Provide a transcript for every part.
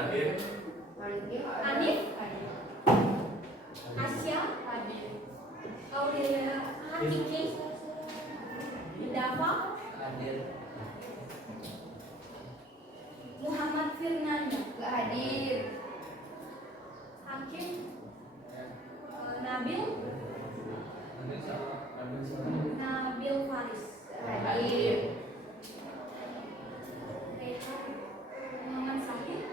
Anif, Asya, Aurelia, Kiki, Dafa, Muhammad Firnanda, Gak hadir. Hakim, Nabil, Nabil Faris, Hadir. Rehan, Muhammad Sakir,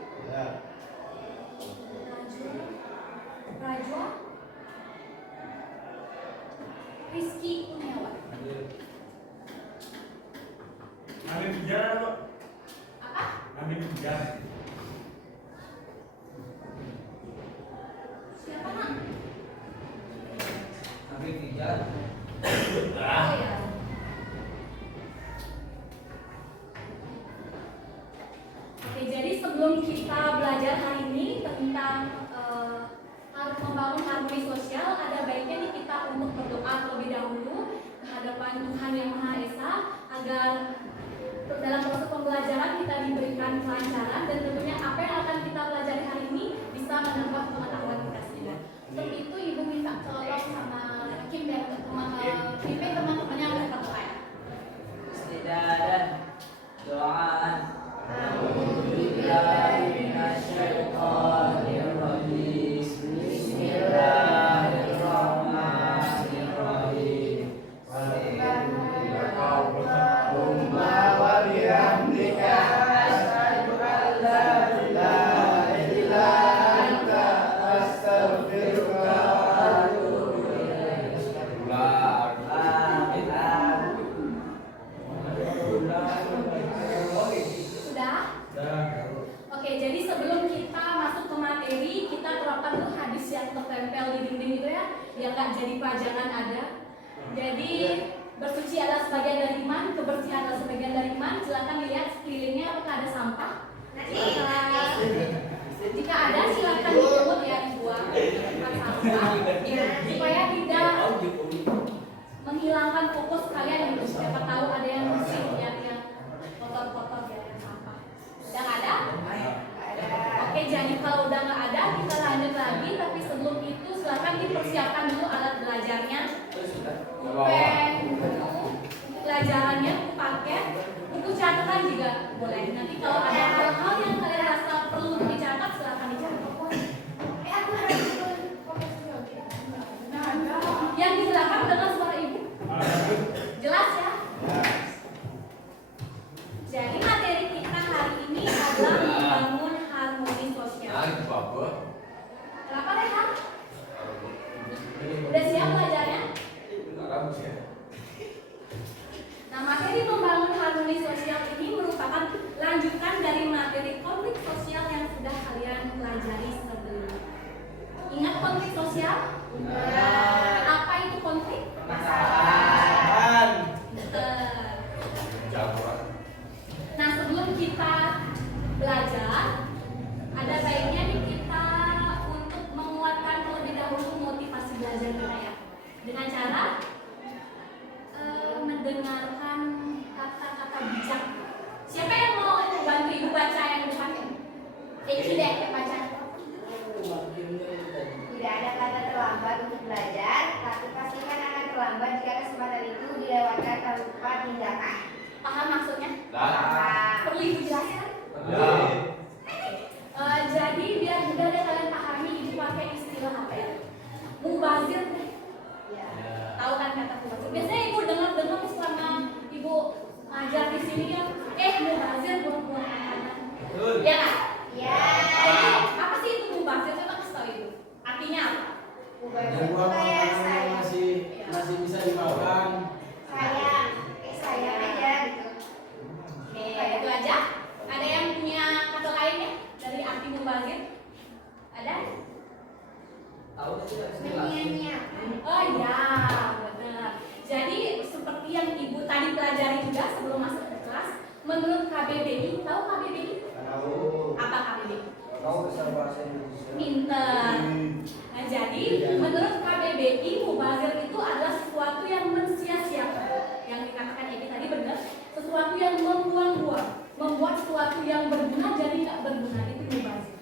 Rajwa, Rizky Kurniawan. Ambil penjara kok. Apa? Ambil penjara. Siapa nak? Ambil tiga. Oh ya. Oke, jadi sebelum kita belajar hari ini tentang harus membangun harmoni sosial, ada baiknya nih kita untuk berdoa terlebih dahulu ke hadapan Tuhan Yang Maha Esa agar dalam proses pembelajaran kita diberikan kelancaran dan tentunya apa yang akan kita pelajari hari ini bisa menambah pengetahuan kita semua. Untuk itu Ibu minta tolong sama Kim dan pimpin teman-temannya untuk berdoa. Istidadah doaan. A'udzubillahiminasyaitonirrajim. Bismillahirrahmanirrahim. Allahumma wa bihamdika asyhadu an la ilaha illa anta astaghfiruka wa atubu ilaik. Sudah? Oke, jadi sebelum kita masuk ke materi, kita terapkan tuh hadis yang tertempel di dinding itu ya, yang nggak jadi pajangan ada. Jadi bersuci adalah sebagian dari iman, kebersihan adalah sebagian dari iman. Silakan lihat sekelilingnya apakah ada sampah. Jika ada, silakan dipungut ya, dibuang tempat sampah supaya tidak menghilangkan fokus kalian. Siapa tahu ada yang bersih ya, yang kotor-kotor ya, yang sampah. Udah nggak ada? Oke, jadi kalau udah nggak ada, kita lanjut lagi. Tapi sebelum itu, silakan dipersiapkan dulu alat belajarnya. Pulpen, buku pelajarannya, paket, buku catatan juga boleh. Nanti kalau ada hal-hal yang kalian rasa perlu dicatat, silakan dicatat. Aku harus yang di belakang dengar suara ibu? Jelas ya? Jadi materi kita hari ini adalah membangun harmoni sosial. Kenapa Rehan? Udah siap belajarnya? Nah, materi membangun harmoni sosial ini merupakan lanjutan dari materi konflik sosial yang sudah kalian pelajari sebelumnya. Ingat konflik sosial? Apa itu konflik? Nah, sebelum kita belajar, ada baiknya nih kita untuk menguatkan terlebih dahulu motivasi belajar kita ya, dengan cara mendengarkan kata-kata bijak. Siapa yang mau bantu ibu baca yang depan? Eki deh yang baca. Tidak ada kata terlambat untuk belajar, tapi pastikan akan terlambat jika kesempatan itu dilewatkan tanpa tindakan. Paham maksudnya? Paham. Perlu ibu jelaskan? Jadi biar mudah deh kalian pahami, ibu pakai istilah apa ya? Mubazir deh. Ya. Tahu kan kata mubazir? Biasanya ibu dengar selama ibu ngajar di sini ya, mubazir buang-buang makanan. Ya kan? Ya. Apa sih itu mubazir? Coba kasih tahu ibu. Artinya apa? Mubazir itu kayak saya. masih bisa dimakan. Saya aja gitu. Oke, itu aja. Ada yang punya kata lain ya dari arti mubazir? Ada? Tahu tidak? Menyanyiakan. Oh iya, benar. Jadi seperti yang ibu tadi pelajari juga sebelum masuk ke kelas, menurut KBBI, tahu KBBI? Tahu. Apa KBBI? Tahu bisa bahasa Indonesia. Pinter. Nah, jadi menurut KBBI, mubazir itu adalah sesuatu yang mensia-siakan. Yang dikatakan Edi tadi benar, sesuatu yang membuang-buang, membuat sesuatu yang berguna jadi nggak berguna, itu mubazir.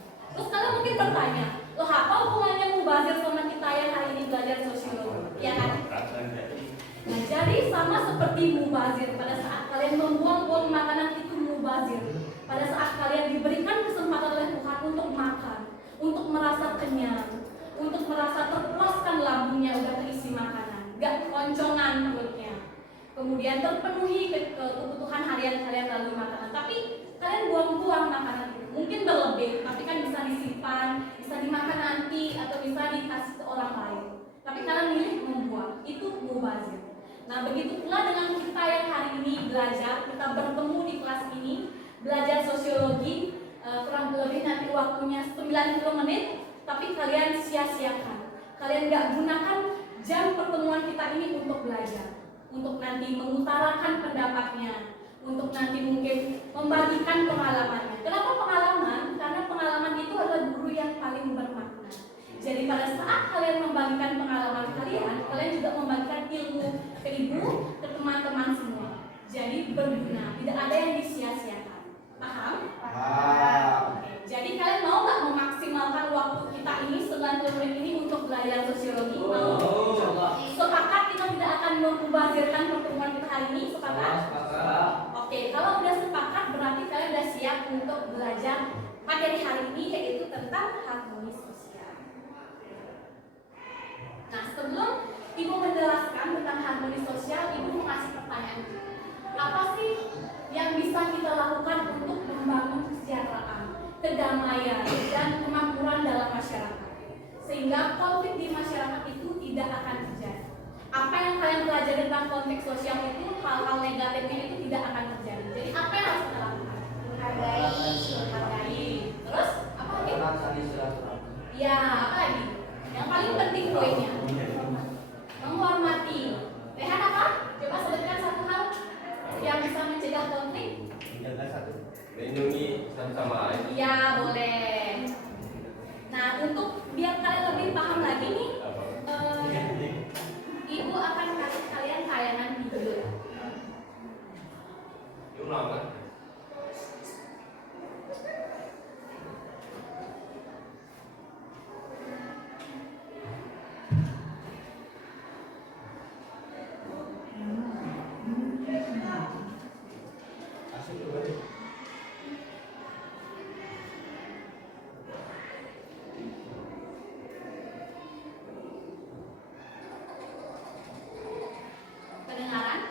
atau makanan itu mubazir. Pada saat kalian diberikan kesempatan oleh Tuhan untuk makan, untuk merasa kenyang, untuk merasa terpuaskan lambungnya udah terisi makanan, gak koncongan perutnya, kemudian terpenuhi kebutuhan harian kalian melalui makanan, tapi kalian buang-buang makanan itu, mungkin berlebih, tapi kan bisa disimpan, bisa dimakan nanti, atau bisa dikasih ke orang lain, tapi kalian milih membuang, itu mubazir. Nah, begitu pula dengan kita yang hari ini belajar, kita bertemu di kelas ini, belajar sosiologi, kurang lebih nanti waktunya 90 menit, tapi kalian sia-siakan. Kalian gak gunakan jam pertemuan kita ini untuk belajar, untuk nanti mengutarakan pendapatnya, untuk nanti mungkin membagikan pengalamannya. Kenapa pengalaman? Karena pengalaman itu adalah guru yang paling bermakna. Jadi pada saat kalian membagikan pengalaman kalian, kalian juga membagikan ilmu ke ibu, ke teman-teman semua. Jadi berguna, tidak ada yang disia-siakan. Paham? Oke. Jadi kalian mau nggak memaksimalkan waktu kita ini 90 menit ini untuk belajar sosiologi? Mau? Sepakat kita tidak akan membazirkan pertemuan kita hari ini? Sepakat? Oke, kalau udah sepakat berarti kalian udah siap untuk belajar materi hari ini, yaitu tentang harmoni sosial. Nah, sebelum Ibu menjelaskan tentang harmoni sosial, Ibu mau kasih pertanyaan. Apa sih yang bisa kita lakukan untuk membangun kesejahteraan, kedamaian, dan kemakmuran dalam masyarakat, sehingga konflik di masyarakat itu tidak akan terjadi? Apa yang kalian pelajari tentang konteks sosial itu, hal-hal negatifnya itu tidak akan terjadi. Jadi apa yang harus kita lakukan? Hargai. Terus apa lagi? Ya, apa lagi? Yang paling penting poinnya menghormati. Rehan apa? Coba sebutkan satu hal yang bisa mencegah konflik. Melindungi satu sama lain. Iya, boleh. Nah, untuk biar kalian lebih paham lagi nih, Ibu akan kasih kalian tayangan video. Diulang kan? Kedengaran?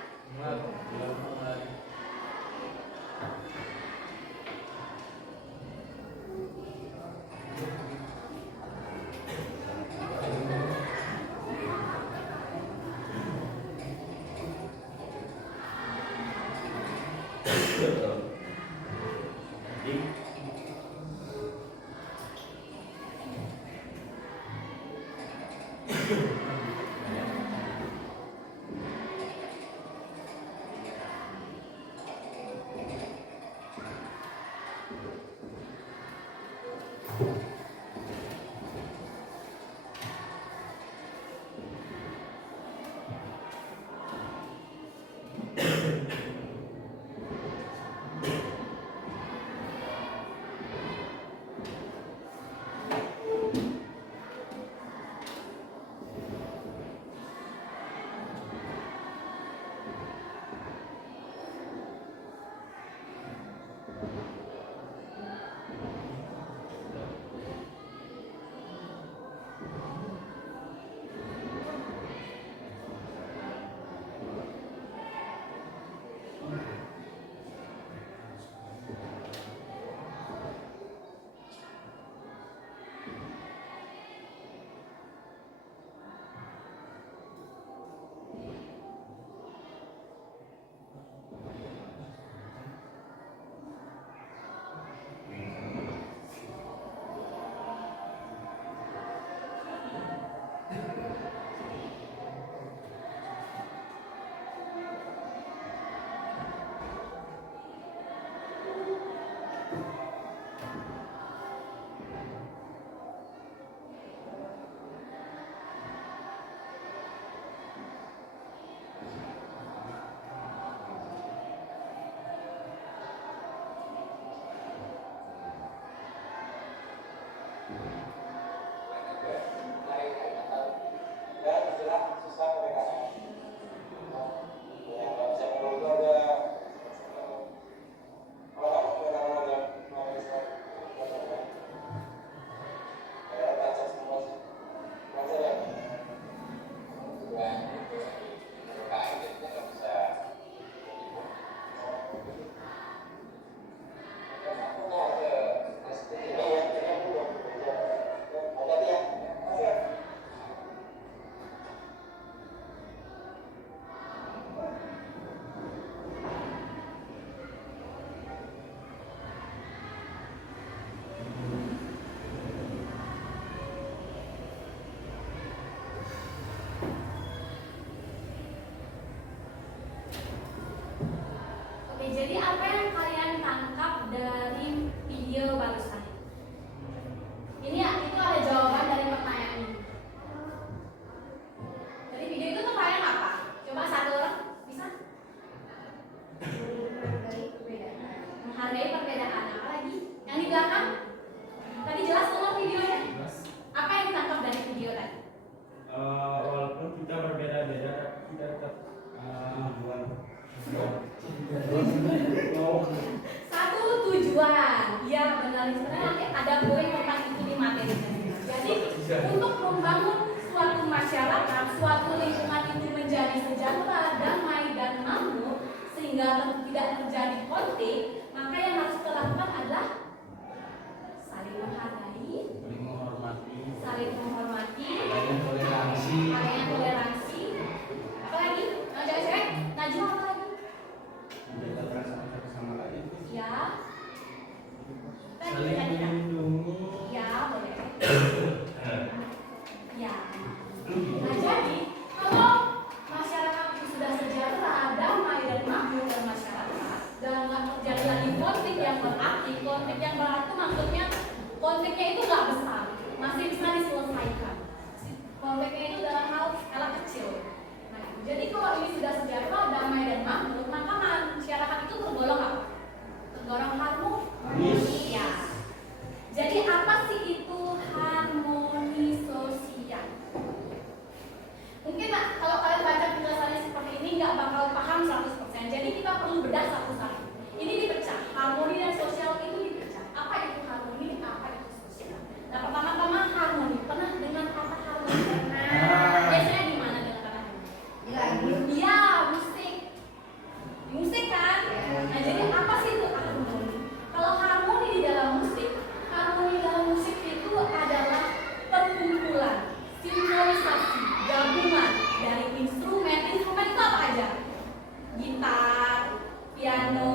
ada poin tentang itu di materi. Jadi untuk membangun suatu masyarakat, suatu lingkungan itu menjadi sejahtera, damai dan makmur sehingga tidak terjadi konflik, maka yang harus kita lakukan adalah saling menghargai, saling menghormati, adanya toleransi, adanya toleransi. Apa lagi? Cewek-cewek, Najwa apa lagi? menjaga perasaan satu sama lain, Ya. saling melindungi. Ya, boleh. Ya. Nah, jadi kalau masyarakat itu sudah sejahtera, damai dan makmur dan masyarakat, dan nggak terjadi lagi konflik yang berarti, konflik yang berarti maksudnya konfliknya itu nggak besar, masih bisa diselesaikan. Konfliknya itu dalam hal skala kecil. Nah, jadi kalau ini sudah sejahtera, damai dan makmur, maka masyarakat itu tergolong apa? Tergolong harmonis. Ya. Jadi apa sih itu harmoni sosial? Mungkin kalau kalian baca penjelasannya seperti ini nggak bakal paham 100%. Jadi kita perlu bedah satu-satu. Ini dipecah. Harmoni dan sosial itu dipecah. Apa itu harmoni? Apa itu sosial? Nah, pertama-tama harmoni. Pernah dengar kata harmoni? Biasanya di mana dengar kata harmoni? Di lagu. Iya, musik. Musik kan? Nah, jadi apa sih itu harmoni? Kalau harmoni di dalam musik itu adalah perkumpulan, sinkronisasi, gabungan dari instrumen. Instrumen itu apa aja? Gitar, piano,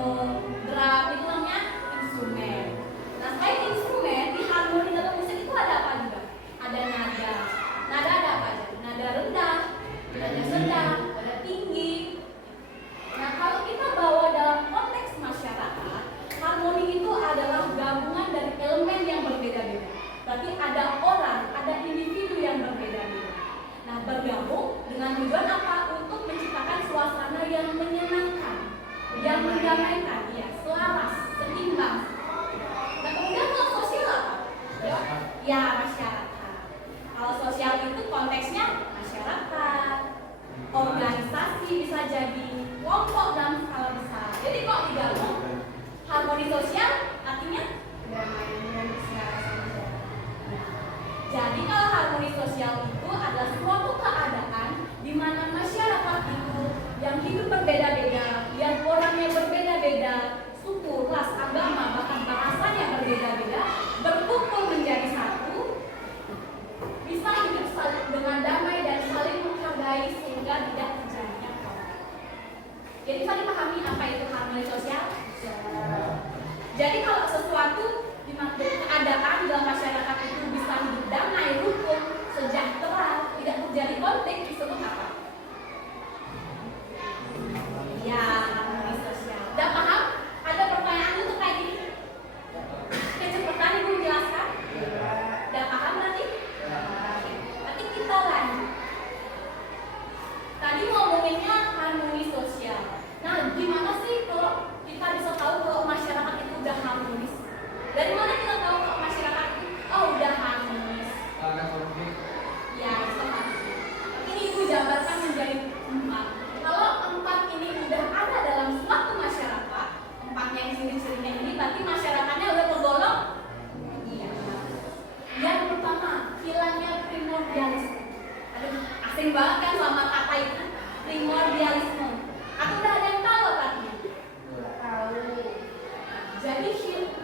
drum, itu namanya instrumen. Nah, selain instrumen, di harmoni dalam musik itu ada apa juga? Ada nada. Nada ada apa aja? Nada rendah, nada sedang, nada tinggi. Nah, kalau kita bawa dalam konteks masyarakat, harmoni itu adalah gabungan dari elemen yang berbeda-beda. Berarti ada orang, ada individu yang berbeda-beda. Nah, bergabung dengan tujuan apa? Untuk menciptakan suasana yang menyenangkan, yang mendamaikan, ya, selaras, seimbang. Nah, kemudian kalau sosial apa? Ya, masyarakat. Kalau sosial itu konteksnya masyarakat, organisasi, bisa jadi kelompok dalam skala besar. Jadi kalau digabung, harmoni sosial artinya Damai dan keselarasan. jadi kalau harmoni sosial itu adalah suatu keadaan di mana masyarakat itu yang hidup berbeda-beda, yang orangnya berbeda-beda, suku, ras, agama, bahkan bahasanya berbeda-beda, berkumpul menjadi satu, bisa hidup dengan damai dan saling menghargai sehingga tidak terjadi konflik. Jadi bisa dipahami apa itu harmoni sosial? Jadi kalau sesuatu di keadaan dalam masyarakat itu bisa hidup damai, rukun, sejahtera, tidak terjadi konflik, disebut apa? Ya, harmoni sosial. Udah paham? Ada pertanyaan untuk kayak gini? Kecepatan Ibu menjelaskan? Udah paham nanti? Nanti kita lanjut. Tadi ngomonginnya harmoni sosial. Nah, gimana sih kalau kita bisa tahu kalau masyarakat itu udah harmonis? Dari mana kita tahu kalau masyarakat itu udah harmonis? Karena konflik. Ya, bisa kan. Ini Ibu jabarkan menjadi 4. Kalau 4 ini udah ada dalam suatu masyarakat, 4-nya yang ciri-cirinya ini berarti masyarakatnya udah tergolong. Iya. Yang pertama, hilangnya primordialisme. Aduh, asing banget kan sama kata itu, primordialisme. Aku udah ada yang tahu artinya. Tahu. Jadi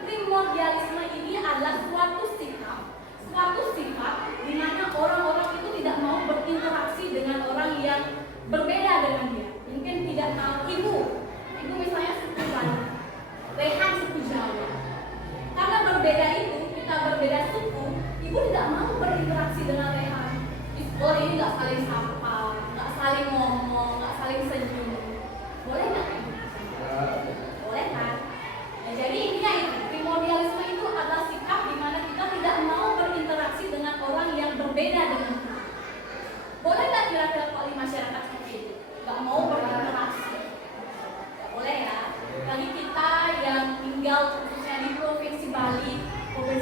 primordialisme ini adalah suatu sifat di mana orang-orang itu tidak mau berinteraksi dengan orang yang berbeda dengan dia. Mungkin tidak mau ibu misalnya suku Bali, Rehan suku Jawa. Karena berbeda itu, kita berbeda suku, ibu tidak mau berinteraksi dengan Rehan. Oh, ini nggak saling sapa, nggak saling ngomong, nggak saling senyum. Boleh nggak? Boleh kan? Nah, jadi intinya itu, primordialisme itu adalah sikap di mana kita tidak mau berinteraksi dengan orang yang berbeda dengan kita. Boleh nggak kira-kira kalau di masyarakat seperti itu? Nggak mau berinteraksi? Nggak boleh ya. Bagi kita yang tinggal khususnya di Provinsi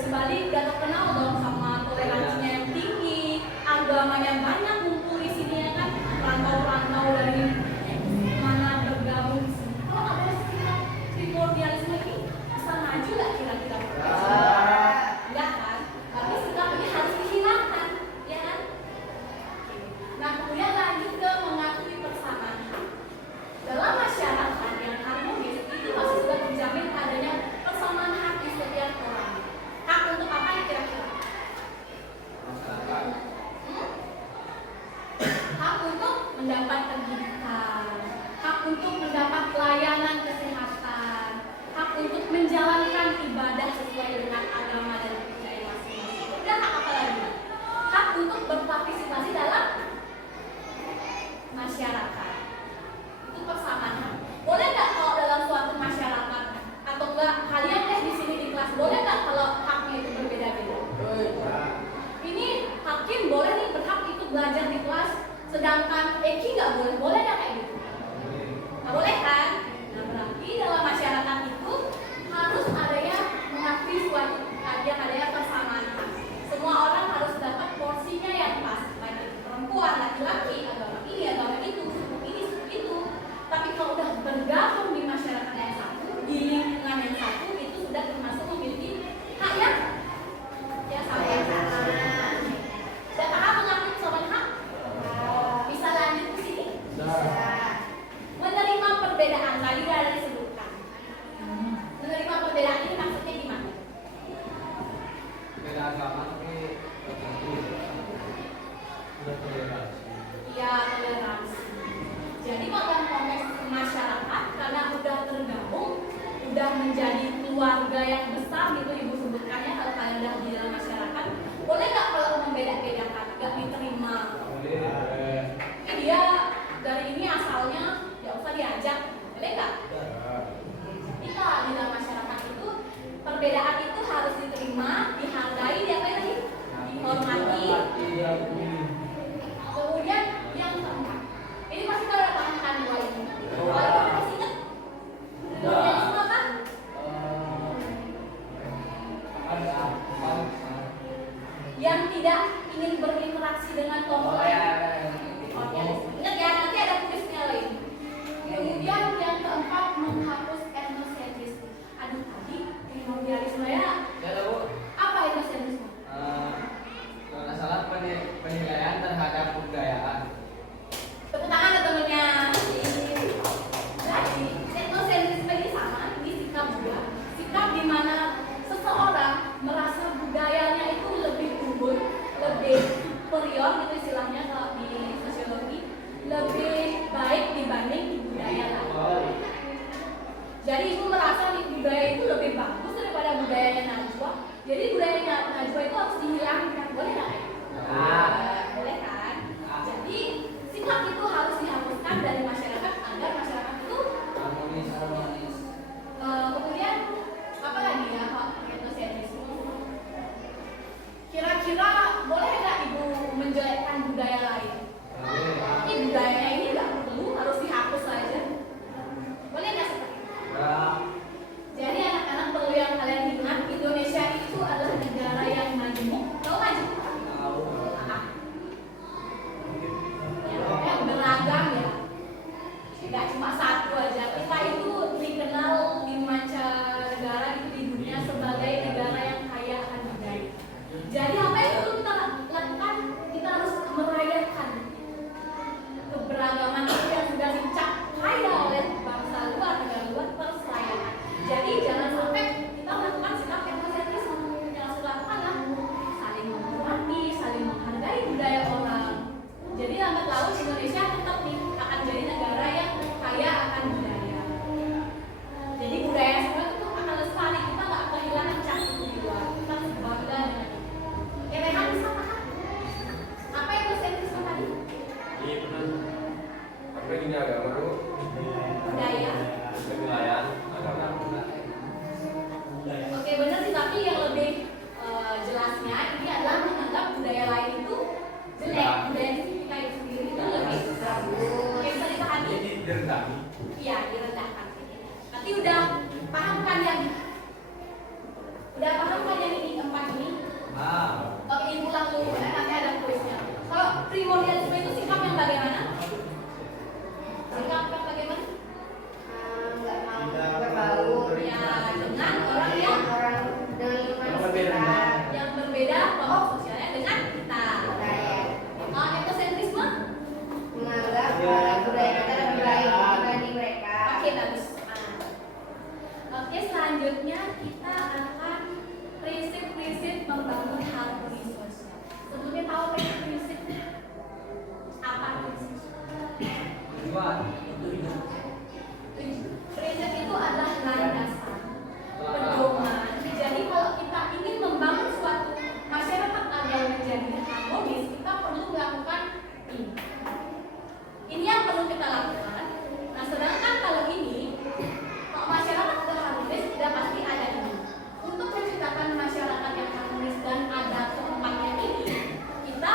Bali udah terkenal dong sama toleransinya yang tinggi, agamanya banyak ngumpul di sini ya kan, rantau-rantau dari mana bergabung di sini. Kalau ada sikap primordialisme ini bisa maju nggak kira-kira? Nggak menjadi keluarga yang besar gitu ibu sebutkannya kalau kalian udah di dalam masyarakat, boleh nggak kalau membeda-bedakan, nggak diterima? Dia dari ini asalnya ya usah diajak, boleh nggak? Kita di dalam masyarakat itu perbedaan itu harus diterima, dihargai, diapain lagi? Dihormati. Kemudian yang keempat, ini pasti kalian paham kan dua ini? Kalian masih ingat? Pluralisme apa? Yang tidak ingin berinteraksi dengan kelompok lain. Ingat ya, nanti ada tulisnya lain. Kemudian yang keempat, menghapus etnosentrisme. Aduh, tadi primordialisme ya. Apa etnosentrisme? Kalau nggak salah penilaian terhadap kebudayaan. Tepuk tangan ya temennya. Jadi, etnosentrisme ini sama, ini sikap juga. Sikap di mana seseorang merasa budayanya itu lebih unggul, lebih superior gitu istilahnya kalau di sosiologi, lebih baik dibanding budaya lain. Jadi ibu merasa nih budaya itu lebih bagus daripada budayanya Najwa. Jadi budayanya Najwa itu harus dihilangkan, boleh nggak? Boleh kan? Jadi sikap itu harus dihapuskan dari masyarakat agar masyarakat itu Harmonis. kemudian apa lagi ya Pak etnosentrisme? Kira-kira boleh nggak ibu menjelekkan budaya lain? Ini budayanya ini nggak perlu harus dihapus saja. Boleh nggak seperti itu? Jadi anak-anak perlu yang kalian ingat, Indonesia itu adalah negara yang majemuk. Tahu majemuk? Yang beragam ya. Tidak cuma satu aja. Kita itu dikenal di mancanegara itu di dunia sebagai negara yang kaya akan budaya. Jadi apa yang perlu kita lakukan? Kita harus merayakan keberagaman itu yang sudah dicap kaya oleh bangsa luar, negara luar, terus rayakan. Jadi jangan sampai kita melakukan sikap etnosentrisme. Yang harus dilakukanlah saling menghormati, saling menghargai budaya orang. Jadi lambat laun Indonesia tetap nih akan jadi negara yang kaya akan budaya. Jadi budaya semua itu akan lestari, kita nggak akan kehilangan cap itu di luar. Kita harus bangga dengan itu. Ya Rehan bisa paham? Apa etnosentrisme tadi? Iya benar. Apa ini agama itu? Budaya. Penilaian agama. Oke benar sih, tapi yang lebih jelasnya ini adalah menganggap budaya lain itu jelek, budaya di sini kita itu sendiri itu lebih bagus. Oke, bisa dipahami? Ini direndahi. Iya, direndahkan. Nanti udah paham kan yang udah paham kan yang ini empat ini? Oke, ibu ulang dulu ya, nanti ada kuisnya. Kalau primordialisme itu sikap yang bagaimana? Sikap yang bagaimana? Nggak mau berbaur Ya, dengan orang yang dengan lingkungan sekitar. yang berbeda kelompok sosialnya dengan kita. Budaya. Etnosentrisme? Menganggap budaya kita lebih baik dibanding mereka. Oke, bagus. Oke, selanjutnya kita akan prinsip-prinsip membangun harmoni sosial. Sebelumnya tahu prinsip apa prinsip? Prinsip itu adalah landasan, pedoman. Jadi kalau kita ingin membangun suatu masyarakat agar menjadi harmonis, kita perlu melakukan ini. Ini yang perlu kita lakukan. Nah, sedangkan kalau ini, kalau masyarakat sudah harmonis, sudah pasti ada ini. Untuk menciptakan masyarakat yang harmonis dan ada keempatnya ini, kita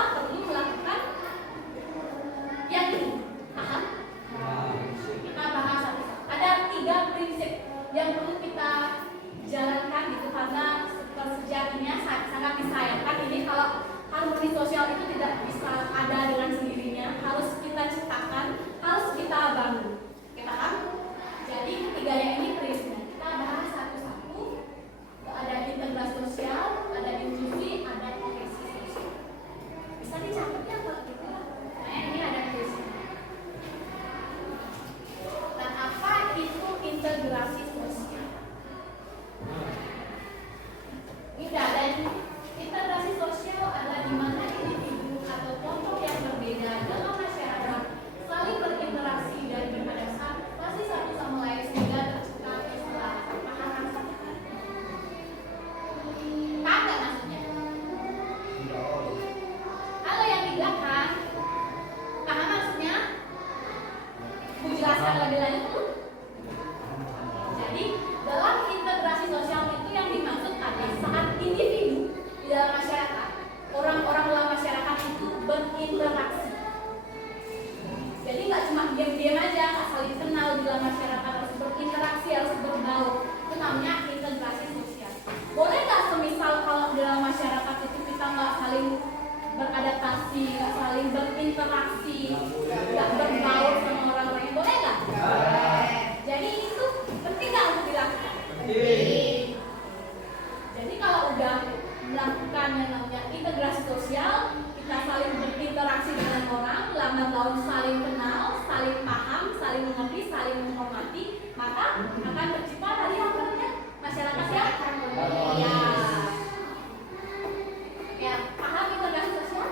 Jadi kalau udah melakukan yang namanya integrasi sosial, kita saling berinteraksi dengan orang, lambat laun saling kenal, saling paham, saling mengerti, saling menghormati, maka akan tercipta dari apa namanya masyarakat yang harmonia. Ya, paham integrasi sosial?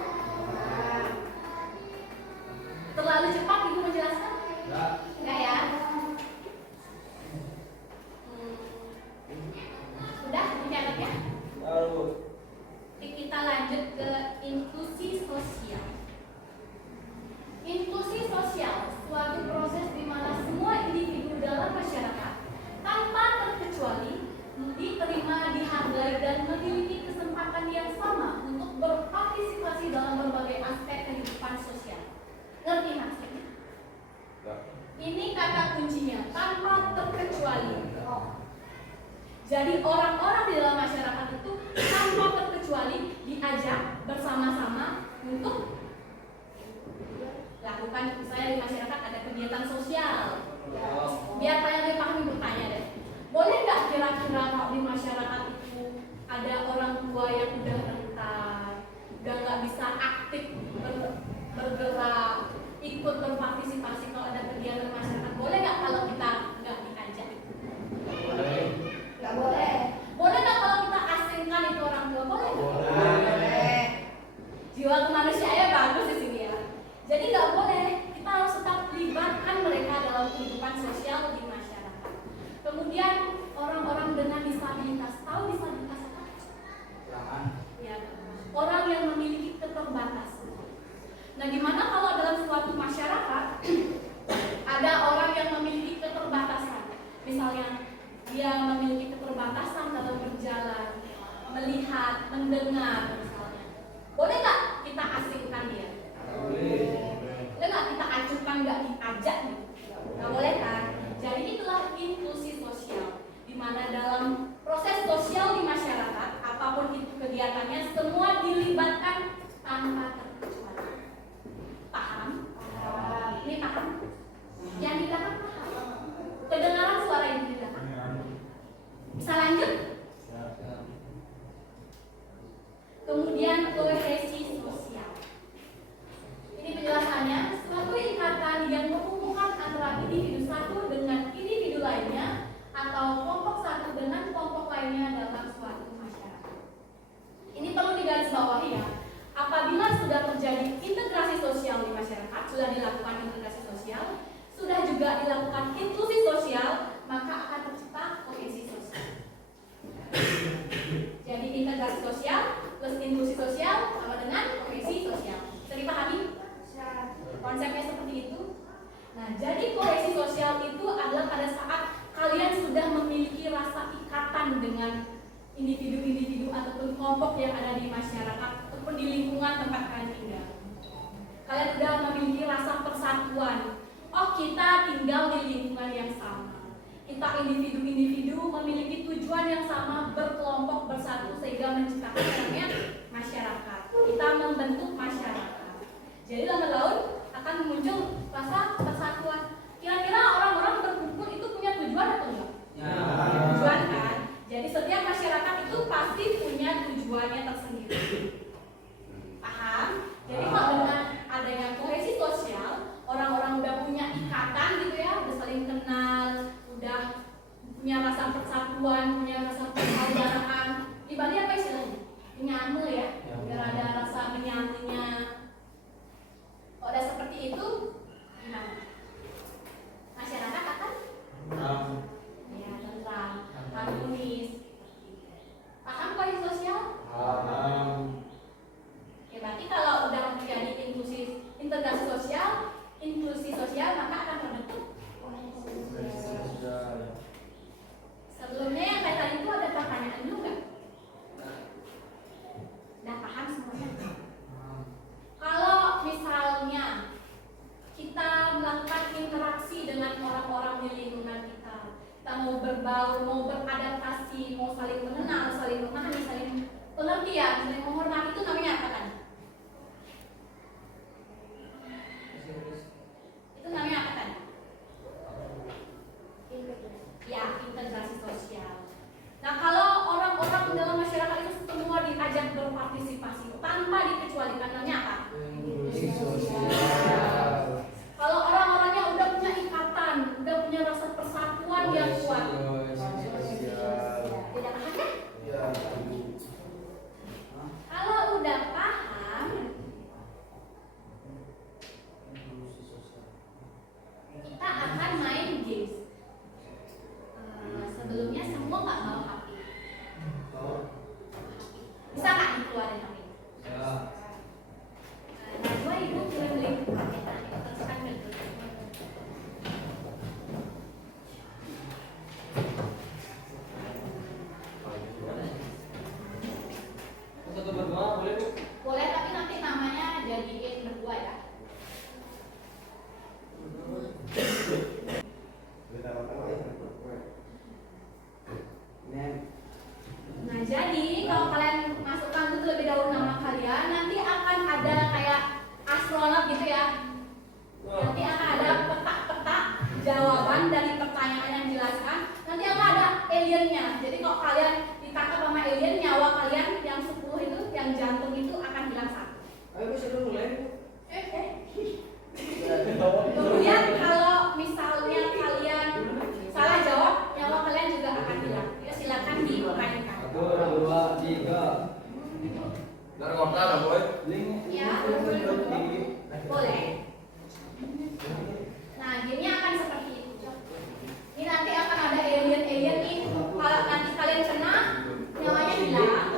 Terlalu cepat ibu menjelaskan? Enggak ya? Sudah dicatatnya? Kita lanjut ke inklusi sosial. Inklusi sosial suatu proses di mana semua individu dalam masyarakat tanpa terkecuali diterima, dihargai dan memiliki kesempatan yang sama untuk berpartisipasi dalam berbagai aspek kehidupan sosial. Ngerti maksudnya? Ini kata kuncinya, tanpa terkecuali. Jadi orang-orang di dalam masyarakat itu tanpa terkecuali diajak bersama-sama untuk lakukan, misalnya di masyarakat ada kegiatan sosial. Biar kalian lebih paham, bertanya deh. Boleh nggak kira-kira kalau di masyarakat itu ada orang tua yang udah rentan, udah nggak bisa aktif bergerak, ikut berpartisipasi kalau ada kegiatan masyarakat? Boleh nggak kalau kita nggak diajak? Nggak boleh. Boleh nggak kalau kita asingkan itu orang tua? Boleh nggak? Boleh. Jiwa kemanusiaannya bagus di sini ya. Jadi nggak boleh, kita harus tetap libatkan mereka dalam kehidupan sosial di masyarakat. Kemudian orang-orang dengan disabilitas, tahu disabilitas apa? Ya, orang yang memiliki keterbatasan. Nah, gimana kalau dalam suatu masyarakat ada orang yang memiliki keterbatasan? Misalnya dia memiliki keterbatasan dalam berjalan, melihat, mendengar misalnya. Boleh nggak kita asingkan dia? Boleh nggak kita acuhkan, nggak diajak nih? Nggak boleh kan? Jadi itulah inklusi sosial, di mana dalam proses sosial di masyarakat, apapun itu kegiatannya, semua dilibatkan tanpa terkecuali. Paham? Ini paham? Yang di belakang paham? Kedengaran suara yang di belakang? Bisa lanjut? Kemudian kohesi sosial. Ini penjelasannya, suatu ikatan yang menghubungkan antara individu satu dengan individu lainnya atau kelompok satu dengan kelompok lainnya dalam suatu masyarakat. Ini perlu digarisbawahi ya. Apabila sudah terjadi integrasi sosial di masyarakat, sudah dilakukan integrasi sosial, sudah juga dilakukan inklusi sosial, maka akan tercipta kohesi sosial. Jadi integrasi sosial plus inklusi sosial sama dengan kohesi sosial. Bisa dipahami? Konsepnya seperti itu. Nah, jadi kohesi sosial itu adalah pada saat kalian sudah memiliki rasa ikatan dengan individu-individu ataupun kelompok yang ada di masyarakat ataupun di lingkungan tempat kalian tinggal. Kalian sudah memiliki rasa persatuan. Oh, kita tinggal di lingkungan yang sama. Kita individu-individu memiliki tujuan yang sama, berkelompok bersatu sehingga menciptakan namanya masyarakat. Kita membentuk masyarakat. Jadi lambat laun akan muncul rasa persatuan. Kira-kira orang-orang berkumpul itu punya tujuan atau enggak? Ya. Tujuan kan? Jadi setiap masyarakat itu pasti punya tujuannya tersendiri. Paham? Jadi kalau dengan adanya kohesi sosial, orang-orang udah punya ikatan gitu ya, udah saling kenal, udah punya rasa persatuan, punya rasa persaudaraan. Di Bali apa istilahnya? Menyatu ya, udah ada rasa menyatunya. Kalau udah seperti itu, gimana? Masyarakat akan ya tentram, harmonis. Paham kohesi sosial? Ya berarti kalau udah terjadi integrasi sosial, inklusi sosial, maka akan terbentuk. Sebelumnya yang kayak tadi itu ada pertanyaan dulu nggak? Udah paham semuanya? Kalau misalnya kita melakukan interaksi dengan orang-orang di lingkungan kita mau berbaur, mau beradaptasi, mau saling mengenal, saling memahami, saling pengertian, saling menghormati, itu namanya apa kan? Itu namanya apa kan? Ya, integrasi sosial. seksual dikenalnya apa? Sosial. Kalau orang-orangnya udah punya ikatan, udah punya rasa persatuan yang kuat. Sosial. Tidak paham ya? Ya. Kalau udah paham, kita akan main games. Sebelumnya semua nggak bawa HP. Bisa nggak dikeluarin HP? Ya. Najwa ibu kirim link HP tadi, terus kan gitu. Satu berdua boleh Bu? Boleh, tapi nanti namanya jadiin berdua ya. Nah, jadi kalau kalian masukkan itu lebih dahulu nama kalian, nanti akan ada kayak astronot gitu ya. Nanti akan ada peta-peta jawaban dari pertanyaan yang dijelaskan. Nanti akan ada aliennya. Jadi kalau kalian ditangkap sama alien, nyawa kalian yang 10 itu, yang jantung itu akan hilang satu. Ayo Bu, sudah mulai Bu. Kemudian kalau misalnya kalian salah jawab, nyawa kalian juga akan hilang. Ya silakan dimainkan. 1, 2, 3. Dari kota lah boy. Link. Ya, boleh. Nah, gamenya akan seperti itu. Ini nanti akan ada alien-alien nih. Kalau nanti kalian kena, nyawanya hilang.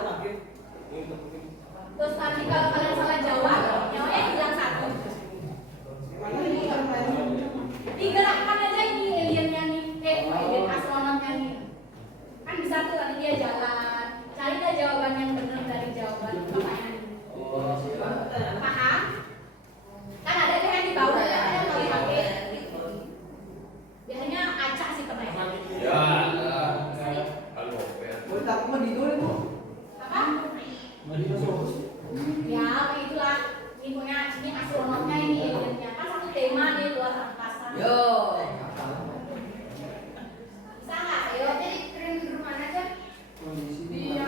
Terus nanti kalau kalian salah jawab, nyawanya hilang satu. Digerakkan aja ini aliennya nih, alien astronotnya nih. Kan bisa tuh nanti dia jalan, cari deh jawaban yang benar dari jawaban pertanyaan ini. Paham? Kan ada tuh yang di bawah ya, ada yang ngeliat HP gitu. Biasanya acak sih pernah. Ya. Halo. Boleh tak mau ditulis Bu? Apa? Mau ditulis. Ya, begitulah. Ini punya ini astronotnya ini aliennya. Kan satu tema nih luar angkasa. Yo. Bisa nggak? Ayo. Jadi kirim di rumah aja. Di sini. Iya.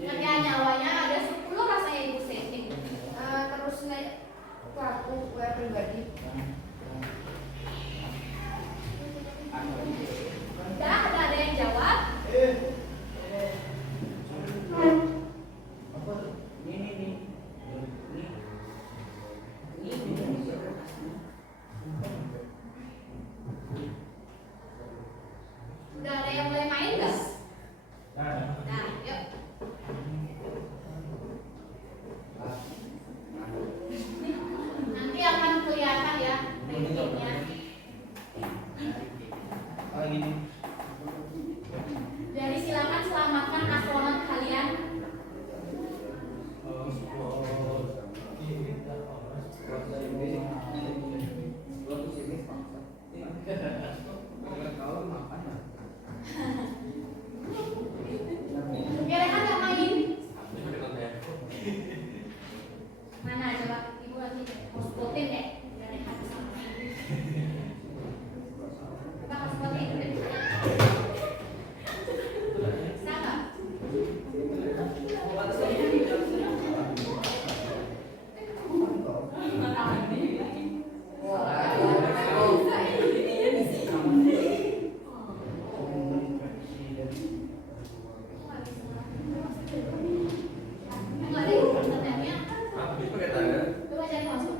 Nanti nyawanya ada 10 rasanya ibu setting. Terus naik ke aku pribadi. Udah ada yang jawab? Udah ada yang mulai main nggak? Nah, yuk. Nanti akan kelihatan ya tekniknya. Oh gini. Jadi silakan selamatkan astronot kalian. Rehan nggak main? Mana coba ibu lagi mau spotin deh. Biar Rehan bisa main. Coba harus spotin. Bisa nggak? Nggak ada internetnya. Habis pakai tangan. Coba cari hotspot.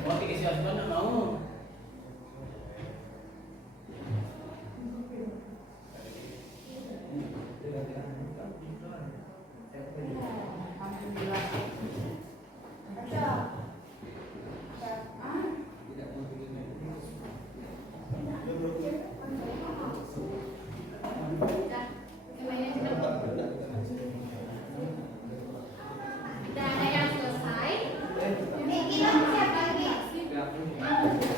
Mau dikasih husband nggak mau? Udah, gimana juga? Udah ada yang selesai. Kita siap lagi. Ya.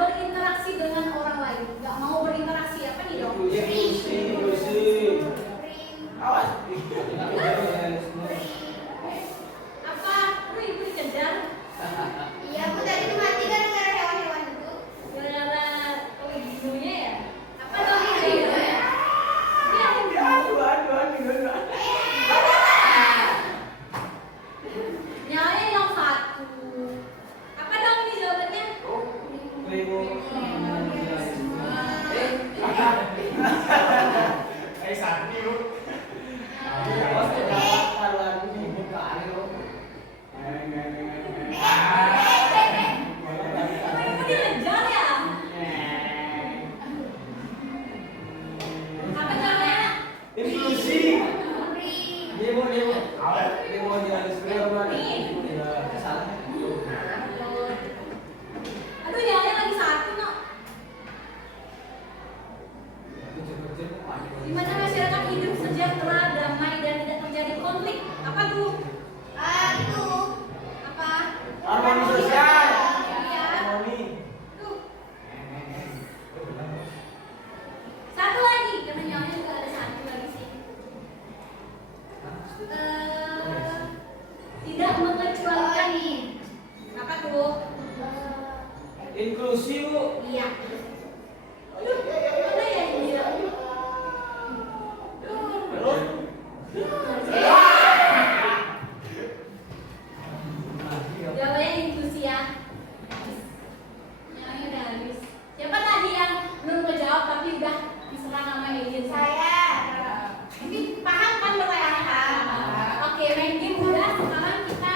berinteraksi dengan orang lain. Nggak mau berinteraksi apa nih dong? Inklusi. Awas. Apa? Lu ibu dikejar? Iya Bu, tadi tuh mati kan gara-gara hewan-hewan itu. Gara-gara ibunya ya? Apa dong ini? Dia nyalain yang satu. Apa dong ini jawabannya? Sakti lu. Ibu dikejar ya? Apa jawabannya? Inklusi. Demo. Demo dia salah. Aduh nyalain lagi satu no. Di mana masyarakat hidup sejahtera, damai dan tidak terjadi konflik. Apa tuh? Itu Apa? Harmoni sosial. Iya. Harmoni. Tuh. Satu lagi, karena nyawanya juga ada satu lagi sih. Tidak mengecualikan nih. Apa tuh? Inklusi, Bu. Iya. Aduh, mana ya ini? Jawabannya inklusi ya. Nyawanya udah habis. Siapa tadi yang belum ngejawab tapi udah diserang sama alien? saya. Ini paham kan pertanyaannya kan? Oke, main game udah. Sekarang kita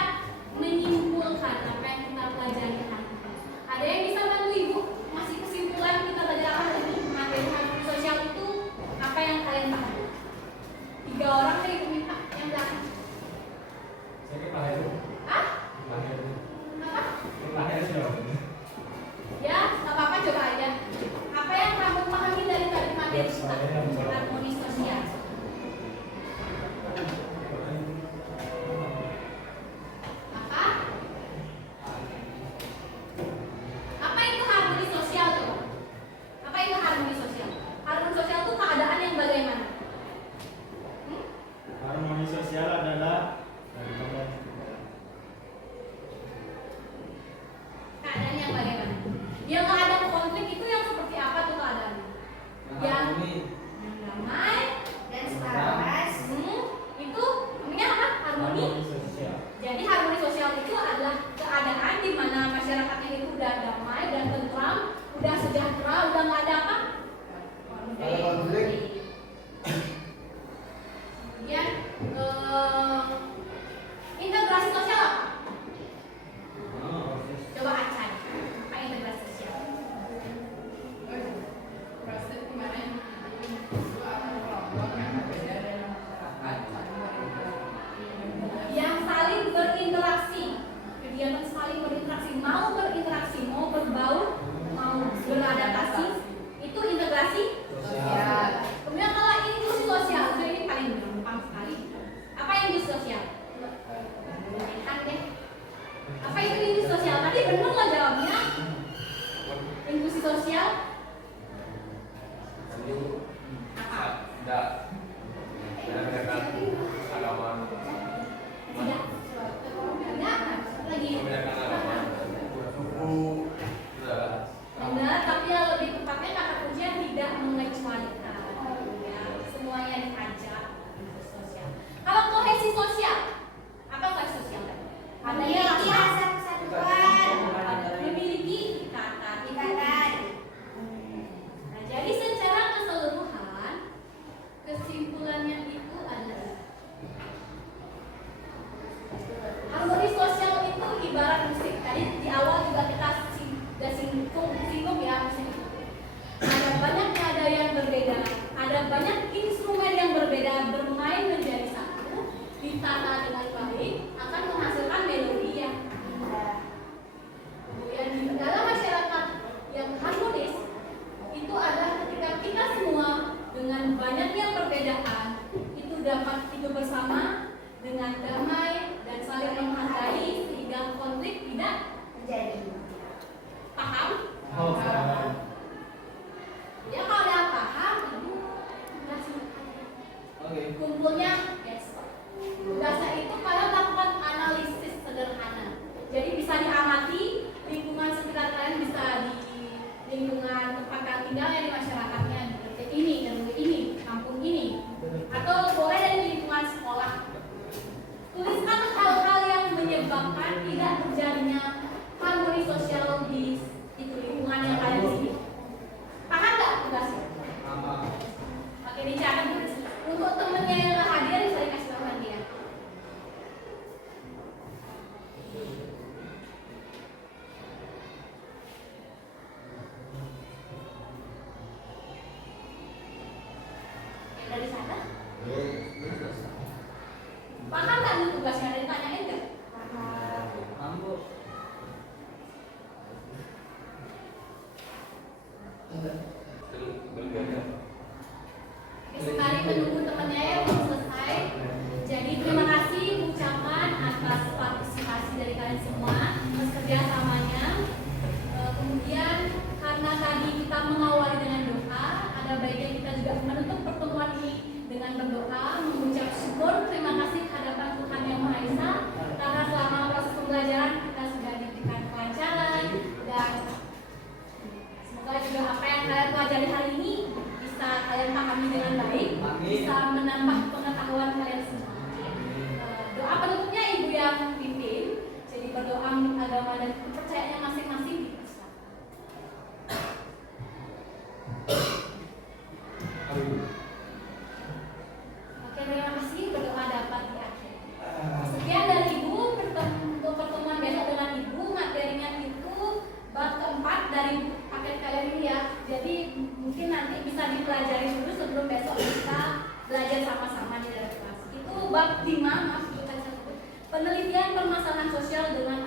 menyimpulkan apa yang kita pelajari hari ini. Ada yang bisa bantu ibu? Masih kesimpulan kita belajar apa tadi? Materi harmoni sosial itu apa yang kalian paham? 3 orang deh ibu minta yang belakang. Saya ke lahir. Hah? Lahir. Apa? Lahir jawabannya. Ya, nggak apa-apa coba aja. Apa yang kamu pahami dari tadi materi kita? Harmoni sosial. Apa? Apa itu harmoni sosial coba? Apa itu harmoni sosial? Harmoni sosial itu keadaan yang bagaimana? Harmoni sosial adalah Keadaan yang bagaimana? Yang nggak ada konflik itu yang seperti apa tuh keadaannya? Yang damai, Dan selaras. itu namanya apa? Harmoni. sosial. Jadi harmoni sosial itu adalah keadaan di mana masyarakatnya itu udah damai dan tentram, udah sejahtera, udah nggak ada apa? Konflik. Kemudian integrasi sosial apa? Coba Acan, apa integrasi sosial? Yang saling berinteraksi, kegiatan saling berinteraksi, mau berinteraksi, mau berbaur, mau beradaptasi, itu integrasi Sosial. Kemudian kalau inklusi sosial, ini paling gampang sekali. Apa yang inklusi sosial? Lihat deh. Apa itu inklusi sosial? Tadi benar nggak jawabnya? Inklusi sosial? Apa? Tidak. Beda-bedakan agama. Tidak. Tidak. Lagi. Membedakan agama. Suku. Tidak. Benar, tapi yang lebih tepatnya kata kuncinya tidak mengecualikan. Ya, semuanya diajak inklusi sosial. Kalau kohesi sosial, apa kohesi sosial? Adanya Memiliki rasa rasa persatuan. memiliki ikatan. Ikatan. Nah, jadi secara keseluruhan tinggalnya di masyarakatnya, di RT ini, RW ini, kampung ini, atau boleh dari lingkungan sekolah. Tuliskan hal-hal yang menyebabkan tidak terjadinya harmoni sosial di itu lingkungan yang ada di sini. Paham nggak tugasnya? Oke, dicatat dulu. Untuk temennya yang nggak hadir bisa dikasih tahu nanti ya. Udah dicatat? Paham nggak nih tugasnya? Ada ditanyain nggak? Oke, sekali menunggu temannya yang belum selesai. Jadi terima kasih ucapan atas partisipasi dari kalian semua, atas kerjasamanya. Kemudian karena tadi kita mengawali dengan doa, ada baiknya kita juga menutup pertemuan ini dengan berdoa, mengucap syukur, terima kasih kehadapan Tuhan Yang Maha Esa karena selama proses pembelajaran kita sudah diberikan kelancaran dan semoga juga apa yang kalian pelajari hari ini bisa kalian pahami dengan baik, bisa menambah pengetahuan kalian semua. Doa penutupnya ibu yang pimpin, jadi berdoa agama dan kepercayaannya masing-masing dipersilakan. Oke, terima kasih, berdoa dapat diakhiri. Sekian dari ibu untuk pertemuan besok dengan ibu, materinya itu bab keempat dari paket kalian ini ya. Jadi mungkin nanti bisa dipelajari dulu sebelum besok kita belajar sama-sama di dalam kelas. Itu bab 5, maaf, penelitian permasalahan sosial dengan